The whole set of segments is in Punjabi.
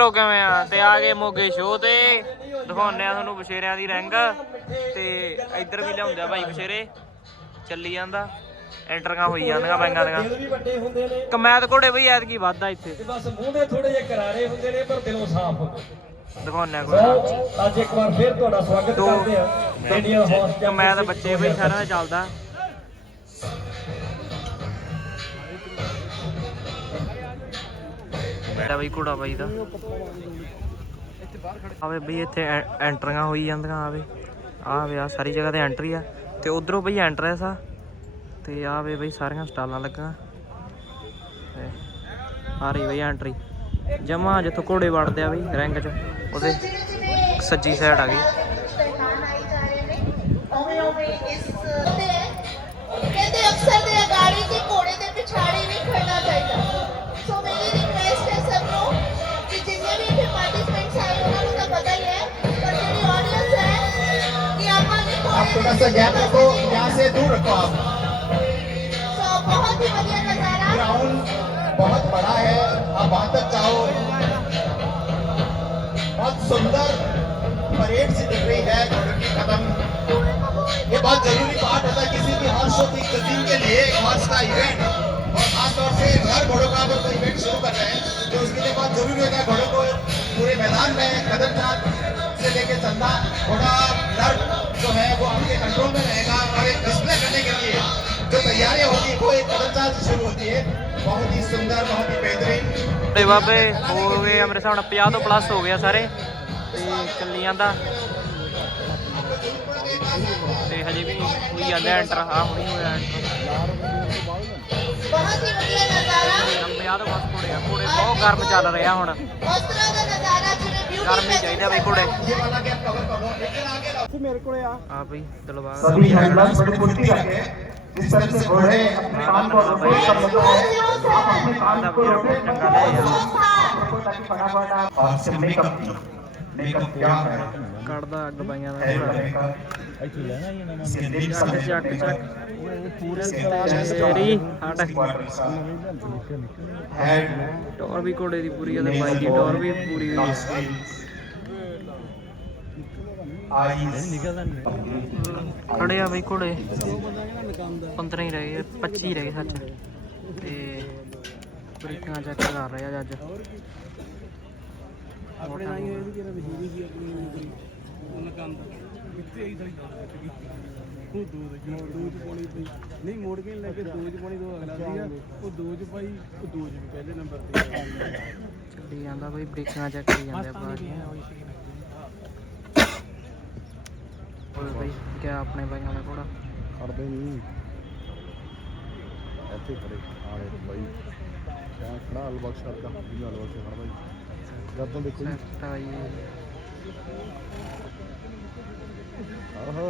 ਮਿੱਤਰੋ ਕਿਵੇਂ ਆ? ਤੇ ਆ ਗਏ ਮੋਗੇ ਸ਼ੋਅ ਤੇ। ਦਿਖਾਉਂਦੇ ਆ ਤੁਹਾਨੂੰ ਬਸ਼ੇਰਿਆਂ ਦੀ ਰਿੰਗ ਤੇ ਇੱਧਰ ਵੀ ਲਿਆਉਂਦੇ ਆ ਭਾਈ ਬਸ਼ੇਰੇ ਚੱਲੀ ਜਾਂਦਾ। ਐਂਟਰੀਆਂ ਹੋਈ ਜਾਂਦੀਆਂ ਬੈਂਗਾਂ ਦੀਆਂ। ਕਮੈਤ ਘੋੜੇ ਬਈ ਐਤਕੀ ਵੱਧਦਾ ਇੱਥੇ। ਬਸ ਮੂੰਹ ਦੇ ਥੋੜੇ ਜਿਹੇ ਕਰਾਰੇ ਹੁੰਦੇ ਨੇ ਪਰ ਦਿਲੋਂ ਸਾਫ਼ ਆ ਕੋਈ ਅੱਜ ਇੱਕ ਵਾਰ ਫਿਰ ਤੁਹਾਡਾ ਸਵਾਗਤ ਕਰਦੇ ਹਾਂ ਇੰਡੀਅਨ ਹਾਰਸ ਕਮੈਤ ਬੱਚੇ ਬਈ ਸਾਰਿਆਂ ਦਾ ਚੱਲਦਾ ਮੇਰਾ ਬਈ ਘੋੜਾ ਬਾਈ ਦਾ। ਆਵੇ ਬਈ ਇੱਥੇ ਐਂਟਰੀਆਂ ਹੋਈ ਜਾਂਦੀਆਂ ਆਵੇ ਆਵੇ ਆ ਸਾਰੀ ਜਗ੍ਹਾ ਤੇ ਐਂਟਰੀ ਆ। ਤੇ ਉਧਰੋਂ ਬਈ ਐਂਟਰੈਂਸ ਆ ਤੇ ਆਵੇ ਬਈ ਸਾਰੀਆਂ ਸਟਾਲਾਂ ਲੱਗੀਆਂ। ਤੇ ਆ ਰਹੀ ਬਈ ਐਂਟਰੀ। ਜਮਾ ਜਿੱਥੋਂ ਘੋੜੇ ਵੜਦੇ ਆ ਬਈ, ਰੈਂਕ ਚ। ਉਹਦੇ ਸੱਜੀ ਸਾਈਡ ਆ ਗਈ। थोड़ा सा गैप रखो यहाँ से दूर रखो आप। so, बहुत ही बढ़िया नज़ारा। ग्राउंड बहुत बड़ा है। आप वहाँ तक जाओ। बहुत सुंदर परेड सी दिख रही है। घोड़े की कदम। ये बहुत ज़रूरी पार्ट होता है किसी भी हॉर्स की कदम के लिए एक हॉर्स का इवेंट और खासतौर से हर घोड़ों का अगर कोई इवेंट शुरू कर रहे हैं तो उसके लिए बहुत ज़रूरी होता है घोड़ों को पूरे मैदान में कदम से लेके चलना घोड़ा नर्क जो है वो आपके कंट्रोल में रहेगा और एक डिस्प्ले करने के लिए जो तैयारियां होती है वो एक कदमदार से शुरू होती है बहुत ही सुंदर बहुत ही बेहतरीन ਤੇ ਬਾਬੇ ਹੋ ਗਏ ਆ ਮੇਰੇ ਹਿਸਾਬ ਨਾਲ 50 ਤੋਂ ਪਲੱਸ ਹੋ ਗਿਆ ਸਾਰੇ ਤੇ ਚੱਲੀ ਜਾਂਦਾ ਤੇ ਹਜੇ ਵੀ ਹੋਈ ਜਾਂਦਾ ਐਂਟਰ ਆ ਹੁਣੀ ਹੋਇਆ ਐਂਟਰ ਬਹੁਤ ਹੀ ਵਧੀਆ ਨਜ਼ਾਰਾ 50 ਤੋਂ ਪਲੱਸ ਘੋੜੇ ਆ ਘੋੜੇ ਬਹੁਤ ਗਰਮ ਚੱਲ ਰਿਹਾ ਹੁਣ ਉਸ ਤਰ੍ਹਾਂ ਦਾ ਨਜ਼ਾਰਾ ਜਿਵੇਂ ਬਿਊਟੀ ਗਰਮ ਹੀ ਚਾਹੀਦਾ ਬਈ ਘੋੜੇ ये वाला गैप कवर कर लो लेकिन आगे ਆ ਬਈ ਦਲਵਾਰ सभी हैंडलर्स बड़ी फुर्ती रखे जिस तरह से घोड़े अपने काम को रोटेट कर लेते हैं आप अपने काम को रोटेट चंगा ले यार ताकि फटाफट आप हाथ से मेकअप मेकअप क्या है ਕੱਢਦਾ ਅੱਗ ਬਾਈਆਂ ਦਾ ਇੱਥੇ ਵੀ ਕੋੜੇ ਦੀ ਪੂਰੀ ਹੈ ਵੀ ਪੂਰੀ ਹੋਈ ਆਈਸ ਖੜੇ ਆ ਬਈ ਕੋੜੇ 15 ਹੀ ਰਹਿ 25 ਰਹਿ ਗਏ ਸੱਚ। ਤੇ ਬ੍ਰੇਕਾਂ ਚੈੱਕ ਕਰ ਰਹੇ ਆ ਅੱਜ ਆਪਣੇ ਨਾਲ ਇਹ ਵੀ ਕਿਹੜਾ ਵਜੀਰੀ ਸੀ ਆਪਣੀ? ਉਹਨਾਂ ਕੰਮ ਦਾ। ਕਿੱਥੇ ਆਈ ਸਾਡੀ ਉਹ ਦੋ ਦੇ ਦੋ ਚ ਪਾਉਣੀ ਪਈ ਨਹੀਂ ਮੋੜ ਕੇ ਲੈ ਕੇ ਦੋ ਚ ਪਾਉਣੀ ਦੋ ਅਗਲਾ ਸੀਗਾ ਉਹ ਦੋ ਚ ਪਾਈ ਉਹ ਦੋ ਚ ਵੀ ਪਹਿਲੇ ਨੰਬਰ ਤੇ ਚੱਲੀ ਜਾਂਦਾ ਬਈ ਬ੍ਰੇਕਾਂ ਚੈੱਕ ਕਰੀ ਜਾਂਦੇ ਬਾਜੀ ਓਏ ਬਈ ਕਿਆ ਆਪਣੇ ਬਾਈਆਂ ਦਾ ਘੋੜਾ? ਖੜਦੇ ਨਹੀਂ। ਇੱਥੇ ਖੜੇ ਆਲੇ ਬਾਈ। ਕਿਆ ਖੜਾ ਅਲਬਖਸ਼ ਕਰਦਾ ਵੀ ਅਲਬਖਸ਼ ਖੜਦਾ ਜੀ ਜਦੋਂ ਦੇਖੋ ਜੀ।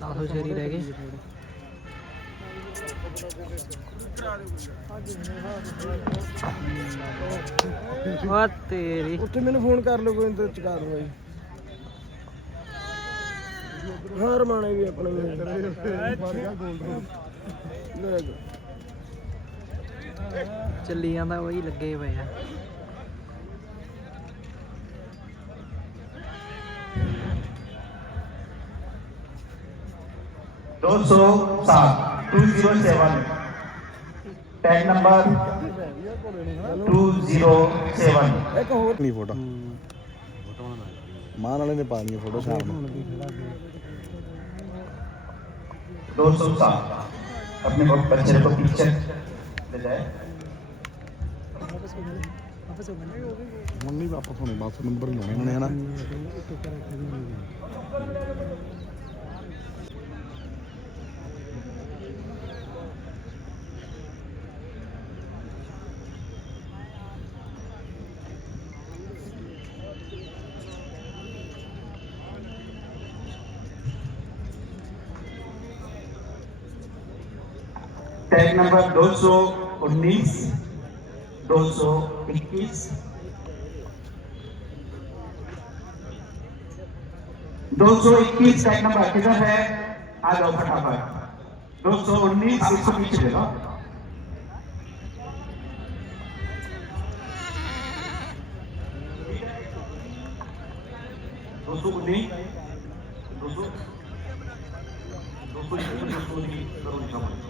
10 ਬਛੇਰੀ ਰਹਿ ਗਏ। ਵਾ ਤੇਰੀ। ਉੱਥੇ ਮੈਨੂੰ ਫੋਨ ਕਰ ਲਓ ਕੋਈ ਤੇ ਚੁਕਾ ਦੂੰਗਾ ਜੀ। ਹਾਰ ਮਾਣੇ ਵੀ ਆਪਣੇ ਨੂੰ ਲੈ ਜਾ ਚੱਲੀ ਜਾਂਦਾ ਬਈ ਲੱਗੇ ਪਏ ਆ। दो सौ सात two zero seven tag number two zero seven ਇੱਕ ਹੋਰ ਨਹੀਂ ਫੋਟੋ ਮਾਨ ਵਾਲੇ ਨੇ ਪਾ ਲਈਆਂ ਫੋਟੋ ਸ਼ਾਮ ਨੂੰ दो सौ सात अपने को बच्चे को पीछे ले जाए ਹੁਣ ਨਹੀਂ ਵਾਪਸ ਹੋਣੇ ਬਸ ਨੰਬਰ ਹੀ ਲਾਉਣੇ ਉਹਨੇ ਹਨਾ टैग नंबर 219 221 221 टैग नंबर किधर है? आ जाओ फटाफट। 219 इसको पीछे ले लो। दो सौ उन्नीस, दो सौ दो सौ दो सौ उन्नीस।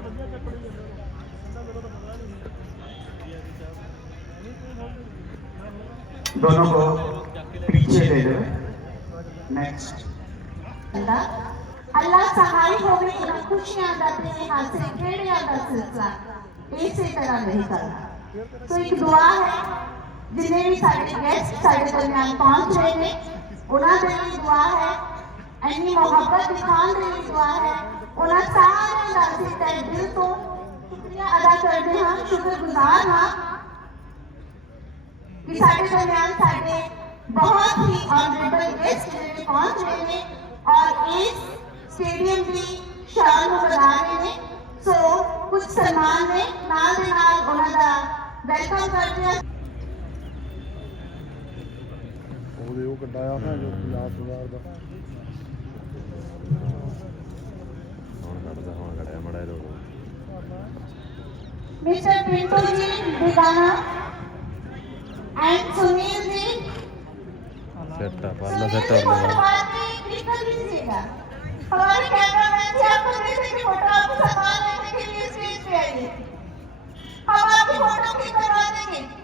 दोनों को पीछे ले लो नेक्स्ट ਅੱਲਾਹ ਅੱਲਾਹ ਸਹਾਈ ਹੋਵੇ ਉਹਨਾਂ ਖੁਸ਼ੀਆਂ ਦਾ ਤੇ ਹਾਸੇ ਖੇੜਿਆਂ ਦਾ ਸਿਲਸਿਲਾ ਇਸੇ ਤਰ੍ਹਾਂ ਨਹੀਂ ਕਰਦਾ ਸੋ ਇੱਕ ਦੁਆ ਹੈ ਜਿੰਨੇ ਵੀ ਸਾਡੇ ਗੈਸਟ ਸਾਡੇ ਦਰਮਿਆਨ ਪਹੁੰਚ ਰਹੇ ਨੇ ਉਹਨਾਂ ਦੇ ਲਈ ਦੁਆ ਹੈ ਇੰਨੀ ਮੁਹੱਬਤ ਦਿਖਾਉਣ ਦੇ ਲਈ ਦੁਆ ਹੈ ਉਹਨਾਂ ਸਾਰਿਆਂ ਦਾ ਅਸੀਂ ਤਹਿ ਦਿਲ ਤੋਂ ਸ਼ੁਕਰੀਆ ਅਦਾ ਕਰਦੇ ਹਾਂ ਸ਼ੁਕਰਗੁਜ਼ਾਰ ਹਾਂ ਕਿ ਸਾਡੇ ਦਰਮਿਆਨ ਸਾਡੇ ਬਹੁਤ ਹੀ ਆਨਰੇਬਲ ਗੈਸਟ ਜਿਹੜੇ ਪਹੁੰਚ ਰਹੇ ਨੇ ਔਰ ਇਸ ਸਟੇਡੀਅਮ ਦੀ ਸ਼ਾਨ ਨੂੰ ਵਧਾ ਰਹੇ ਨੇ ਸੋ ਕੁਝ ਸਨਮਾਨ ਨੇ ਨਾਲ ਦੇ ਨਾਲ ਉਹਨਾਂ ਦਾ ਵੈਲਕਮ ਕਰਦੇ ਹਾਂ ਉਹਦੇ ਉਹ ਕੱਢਾਇਆ ਹੈ ਜੋ ਪੰਜਾਬ ਸਰਕਾਰ ਦਾ mister Pintu ji Bigana and Sunil ji Sunil ji set up Allah set up हमारे जी आपको फ़ोटो आपको सम्मान लेने के लिए स्टेज पे आइए हम आपकी फ़ोटो क्लिक करवा देंगे।